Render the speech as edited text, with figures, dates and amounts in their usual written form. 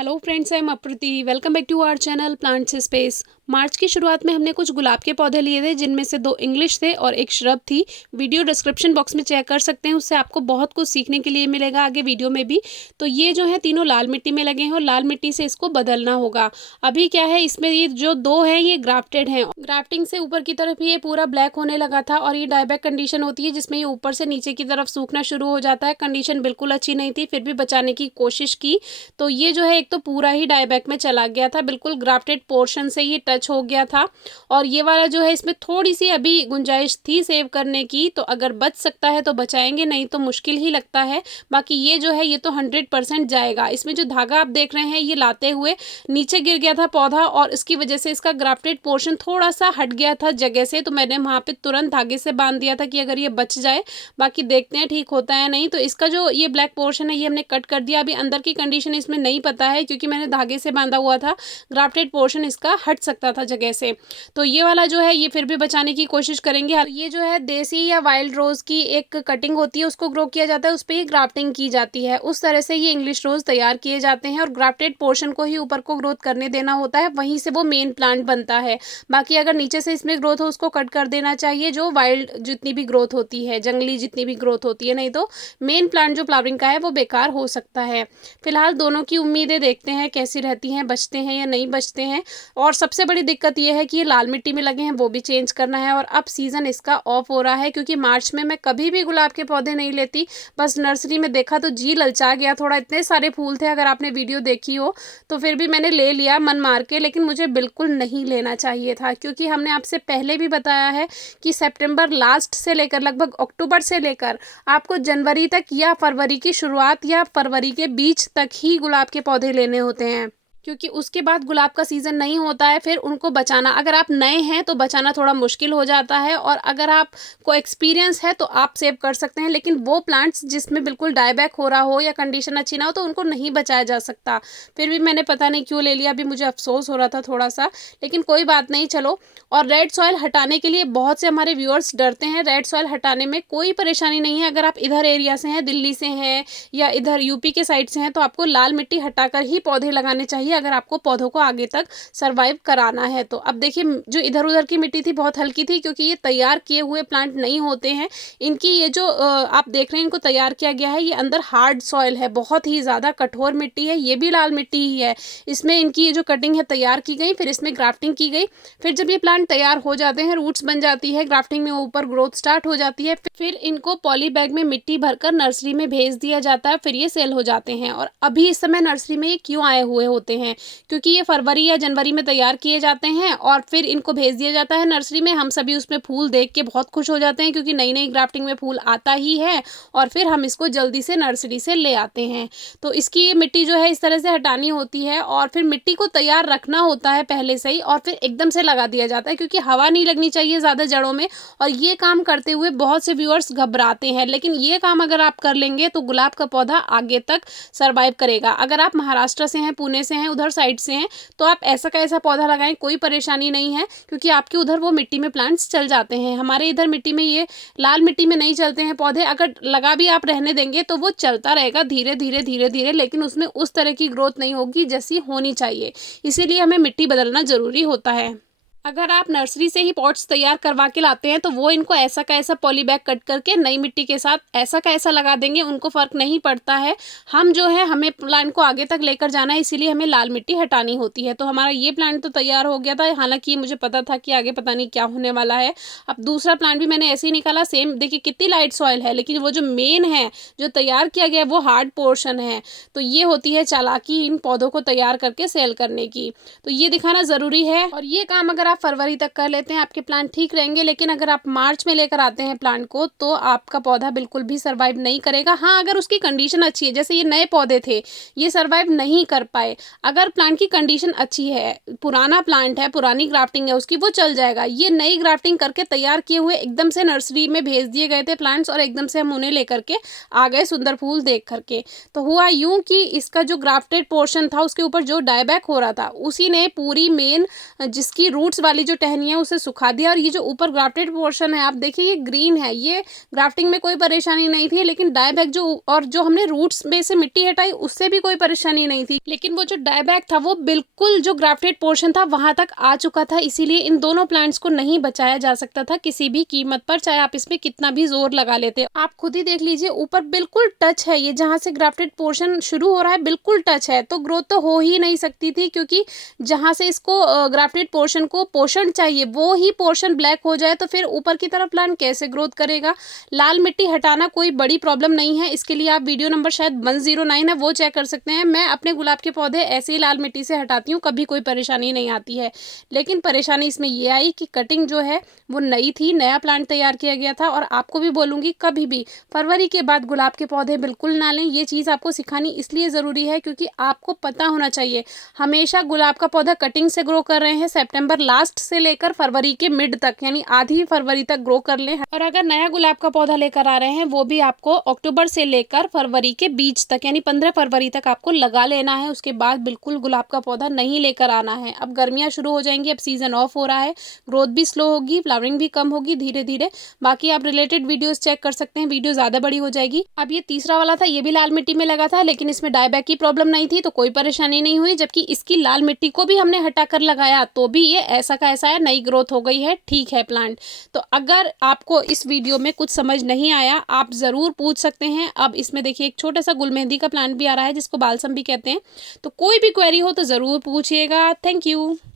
Hello friends, I am Aprati. Welcome back to our channel plants space. मार्च की शुरुआत में हमने कुछ गुलाब के पौधे लिए थे, जिनमें से 2 इंग्लिश थे और एक श्रब थी। वीडियो डिस्क्रिप्शन बॉक्स में चेक कर सकते हैं, उससे आपको बहुत कुछ सीखने के लिए मिलेगा आगे वीडियो में भी। तो ये जो है तीनों लाल मिट्टी में लगे हैं और लाल मिट्टी से इसको बदलना होगा। अभी क्या है, इसमें ये जो 2 हैं ये ग्राफ्टेड हैं। ग्राफ्टिंग से ऊपर की तरफ ये पूरा ब्लैक होने लगा था और ये डायबैक कंडीशन होती है, जिसमें ये ऊपर से नीचे की तरफ सूखना शुरू हो जाता है। कंडीशन बिल्कुल अच्छी नहीं थी, फिर भी बचाने की कोशिश की। तो ये जो है एक तो पूरा ही डायबैक में चला गया था, बिल्कुल ग्राफ्टेड पोर्शन से ये टच हो गया था। और ये वाला जो है इसमें थोड़ी सी अभी गुंजाइश थी सेव करने की, तो अगर बच सकता है तो बचाएंगे, नहीं तो मुश्किल ही लगता है। बाकी ये जो है ये तो 100% जाएगा। इसमें जो धागा आप देख रहे हैं ये लाते हुए नीचे गिर गया था पौधा, और इसकी वजह से इसका ग्राफ्टेड पोर्शन थोड़ा सा हट गया था जगह से, तो मैंने वहाँ पे तुरंत धागे से बांध दिया था कि अगर ये बच जाए। बाकी देखते हैं ठीक होता है नहीं। तो इसका जो ये ब्लैक पोर्शन है ये हमने कट कर दिया। अभी अंदर की कंडीशन इसमें नहीं पता है, क्योंकि मैंने धागे से बांधा हुआ था। ग्राफ्टेड पोर्शन इसका हट सकता था जगह से। तो ये वाला जो है ये फिर भी बचाने की कोशिश करेंगे। ये जो है देसी या वाइल्ड रोज की एक कटिंग होती है, उसको ग्रो किया जाता है, उस पर ही ग्राफ्टिंग की जाती है। उस तरह से ये इंग्लिश रोज तैयार किए जाते हैं और ग्राफ्टेड पोर्शन को ही ऊपर को ग्रोथ करने देना होता है, वहीं से वो मेन प्लांट बनता है। बाकी अगर नीचे से इसमें ग्रोथ हो उसको कट कर देना चाहिए, जो वाइल्ड जितनी भी ग्रोथ होती है, जंगली जितनी भी ग्रोथ होती है, नहीं तो मेन प्लांट जो फ्लावरिंग का है वो बेकार हो सकता है। फिलहाल दोनों की उम्मीदें देखते हैं कैसी रहती हैं, बचते हैं या नहीं बचते हैं। और सबसे बड़ी दिक्कत ये है कि ये लाल मिट्टी में लगे हैं, वो भी चेंज करना है। और अब सीज़न इसका ऑफ हो रहा है, क्योंकि मार्च में मैं कभी भी गुलाब के पौधे नहीं लेती। बस नर्सरी में देखा तो जी ललचा गया थोड़ा, इतने सारे फूल थे, अगर आपने वीडियो देखी हो तो फिर भी मैंने ले लिया मन मार के। लेकिन मुझे बिल्कुल नहीं लेना चाहिए था, क्योंकि हमने आपसे पहले भी बताया है कि सितंबर लास्ट से लेकर लगभग अक्टूबर से लेकर आपको जनवरी तक या फरवरी की शुरुआत या फरवरी के बीच तक ही गुलाब के पौधे लेने होते हैं, क्योंकि उसके बाद गुलाब का सीज़न नहीं होता है। फिर उनको बचाना, अगर आप नए हैं तो बचाना थोड़ा मुश्किल हो जाता है, और अगर आपको एक्सपीरियंस है तो आप सेव कर सकते हैं। लेकिन वो प्लांट्स जिसमें बिल्कुल डायबैक हो रहा हो या कंडीशन अच्छी ना हो तो उनको नहीं बचाया जा सकता। फिर भी मैंने पता नहीं क्यों ले लिया, अभी मुझे अफसोस हो रहा था थोड़ा सा, लेकिन कोई बात नहीं, चलो। और रेड सॉइल हटाने के लिए बहुत से हमारे व्यूअर्स डरते हैं। रेड सॉइल हटाने में कोई परेशानी नहीं है। अगर आप इधर एरिया से हैं, दिल्ली से हैं या इधर यूपी के साइड से हैं, तो आपको लाल मिट्टी हटाकर ही पौधे लगाने चाहिए, अगर आपको पौधों को आगे तक सरवाइव कराना है तो। अब देखिए, जो इधर उधर की मिट्टी थी बहुत हल्की थी, क्योंकि ये तैयार किए हुए प्लांट नहीं होते हैं। इनकी ये जो आप देख रहे हैं इनको तैयार किया गया है, ये अंदर हार्ड सॉइल है, बहुत ही ज़्यादा कठोर मिट्टी है। ये भी लाल मिट्टी ही है। इसमें इनकी ये जो कटिंग है तैयार की गई, फिर इसमें ग्राफ्टिंग की गई। फिर जब ये प्लांट तैयार हो जाते हैं, रूट्स बन जाती है, ग्राफ्टिंग में ऊपर ग्रोथ स्टार्ट हो जाती है, फिर इनको पॉली बैग में मिट्टी भरकर नर्सरी में भेज दिया जाता है, फिर ये सेल हो जाते हैं। और अभी इस समय नर्सरी में ये क्यों आए हुए होते हैं, क्योंकि ये फरवरी या जनवरी में तैयार किए जाते हैं और फिर इनको भेज दिया जाता है नर्सरी में। हम सभी उसमें फूल देख के बहुत खुश हो जाते हैं, क्योंकि नई नई ग्राफ्टिंग में फूल आता ही है, और फिर हम इसको जल्दी से नर्सरी से ले आते हैं। तो इसकी ये मिट्टी जो है इस तरह से हटानी होती है, और फिर मिट्टी को तैयार रखना होता है पहले से ही, और फिर एकदम से लगा दिया जाता है, क्योंकि हवा नहीं लगनी चाहिए ज़्यादा जड़ों में। और ये काम करते हुए बहुत से व्यूअर्स घबराते हैं, लेकिन ये काम अगर आप कर लेंगे तो गुलाब का पौधा आगे तक सर्वाइव करेगा। अगर आप महाराष्ट्र से हैं, पुणे से हैं, उधर साइड से हैं, तो आप ऐसा का ऐसा पौधा लगाएं, कोई परेशानी नहीं है, क्योंकि आपके उधर वो मिट्टी में प्लांट्स चल जाते हैं। हमारे इधर मिट्टी में, ये लाल मिट्टी में नहीं चलते हैं पौधे। अगर लगा भी आप रहने देंगे तो वो चलता रहेगा धीरे धीरे धीरे धीरे, लेकिन उसमें उस तरह की ग्रोथ नहीं होगी जैसी होनी चाहिए। इसीलिए हमें मिट्टी बदलना ज़रूरी होता है। अगर आप नर्सरी से ही पॉट्स तैयार करवा के लाते हैं तो वो इनको ऐसा का ऐसा पॉली बैग कट करके नई मिट्टी के साथ ऐसा का ऐसा लगा देंगे, उनको फ़र्क नहीं पड़ता है। हम जो है, हमें प्लांट को आगे तक लेकर जाना है, इसीलिए हमें लाल मिट्टी हटानी होती है। तो हमारा ये प्लांट तो तैयार हो गया था, हालांकि मुझे पता था कि आगे पता नहीं क्या होने वाला है। अब दूसरा प्लांट भी मैंने ऐसे ही निकाला, सेम देखिए कितनी लाइट सॉइल है, लेकिन वो जो मेन है जो तैयार किया गया है वो हार्ड पोर्शन है। तो ये होती है चालाकी इन पौधों को तैयार करके सेल करने की, तो ये दिखाना ज़रूरी है। और ये काम अगर आप फरवरी तक कर लेते हैं आपके प्लांट ठीक रहेंगे, लेकिन अगर आप मार्च में लेकर आते हैं प्लांट को तो आपका पौधा बिल्कुल भी सर्वाइव नहीं करेगा। हाँ, अगर उसकी कंडीशन अच्छी है, जैसे ये नए पौधे थे, ये सर्वाइव नहीं कर पाए। अगर प्लांट की कंडीशन अच्छी है, पुराना प्लांट है, पुरानी ग्राफ्टिंग है उसकी, वो चल जाएगा। ये नई ग्राफ्टिंग करके तैयार किए हुए एकदम से नर्सरी में भेज दिए गए थे प्लांट्स, और एकदम से हम उन्हें लेकर के आ गए सुंदर फूल देख करके। तो हुआ यूं कि इसका जो ग्राफ्टेड पोर्शन था उसके ऊपर जो डायबैक हो रहा था, उसी ने पूरी मेन जिसकी रूट्स रूट्स वाली जो टहनी है उसे सुखा दिया और ये जो ऊपर ग्राफ्टेड पोर्शन है आप देखिए ये ग्रीन है, ये ग्राफ्टिंग में कोई परेशानी नहीं थी, लेकिन डाई बैग जो हमने रूट्स में से मिट्टी हटाई उससे भी कोई परेशानी नहीं थी, लेकिन वो जो डाई बैग था वो बिल्कुल जो ग्राफ्टेड पोर्शन था वहां तक आ चुका था। इसीलिए इन दोनों प्लांट्स को नहीं बचाया जा सकता था किसी भी कीमत पर, चाहे आप इसमें कितना भी जोर लगा लेते। आप खुद ही देख लीजिए ऊपर बिल्कुल टच है, ये जहां से ग्राफ्टेड पोर्शन शुरू हो रहा है बिल्कुल टच है, तो ग्रोथ तो हो ही नहीं सकती थी, क्योंकि जहां से इसको ग्राफ्टेड पोर्शन को पोषण चाहिए वो ही पोर्शन ब्लैक हो जाए तो फिर ऊपर की तरफ प्लांट कैसे ग्रोथ करेगा। लाल मिट्टी हटाना कोई बड़ी प्रॉब्लम नहीं है, इसके लिए आप वीडियो नंबर शायद 109 है वो चेक कर सकते हैं। मैं अपने गुलाब के पौधे ऐसे ही लाल मिट्टी से हटाती हूँ, कभी कोई परेशानी नहीं आती है। लेकिन परेशानी इसमें ये आई कि कटिंग जो है वो नई थी, नया प्लांट तैयार किया गया था। और आपको भी बोलूँगी कभी भी फरवरी के बाद गुलाब के पौधे बिल्कुल ना लें। ये चीज़ आपको सिखानी इसलिए ज़रूरी है क्योंकि आपको पता होना चाहिए हमेशा गुलाब का पौधा कटिंग से ग्रो कर रहे हैं सितंबर लास्ट से लेकर फरवरी के मिड तक, यानी आधी फरवरी तक ग्रो कर लें। और अगर नया गुलाब का पौधा लेकर आ रहे हैं वो भी आपको अक्टूबर से लेकर फरवरी के बीच तक यानी 15 फरवरी तक आपको लगा लेना है। उसके बाद बिल्कुल गुलाब का पौधा नहीं लेकर आना है। अब गर्मियां शुरू हो जाएंगी, अब सीजन ऑफ हो रहा है, ग्रोथ भी स्लो होगी, फ्लावरिंग भी कम होगी धीरे धीरे। बाकी आप रिलेटेड वीडियोस चेक कर सकते हैं, वीडियो ज्यादा बड़ी हो जाएगी। अब ये तीसरा वाला था, ये भी लाल मिट्टी में लगा था, लेकिन इसमें डाई बैक की प्रॉब्लम नहीं थी तो कोई परेशानी नहीं हुई। जबकि इसकी लाल मिट्टी को भी हमने हटाकर लगाया तो भी ये ऐसा का ऐसा है, नई ग्रोथ हो गई है, ठीक है प्लांट। तो अगर आपको इस वीडियो में कुछ समझ नहीं आया आप ज़रूर पूछ सकते हैं। अब इसमें देखिए एक छोटा सा गुलमेहंदी का प्लांट भी आ रहा है जिसको बालसम भी कहते हैं, तो कोई भी क्वेरी हो तो ज़रूर पूछिएगा। Thank you.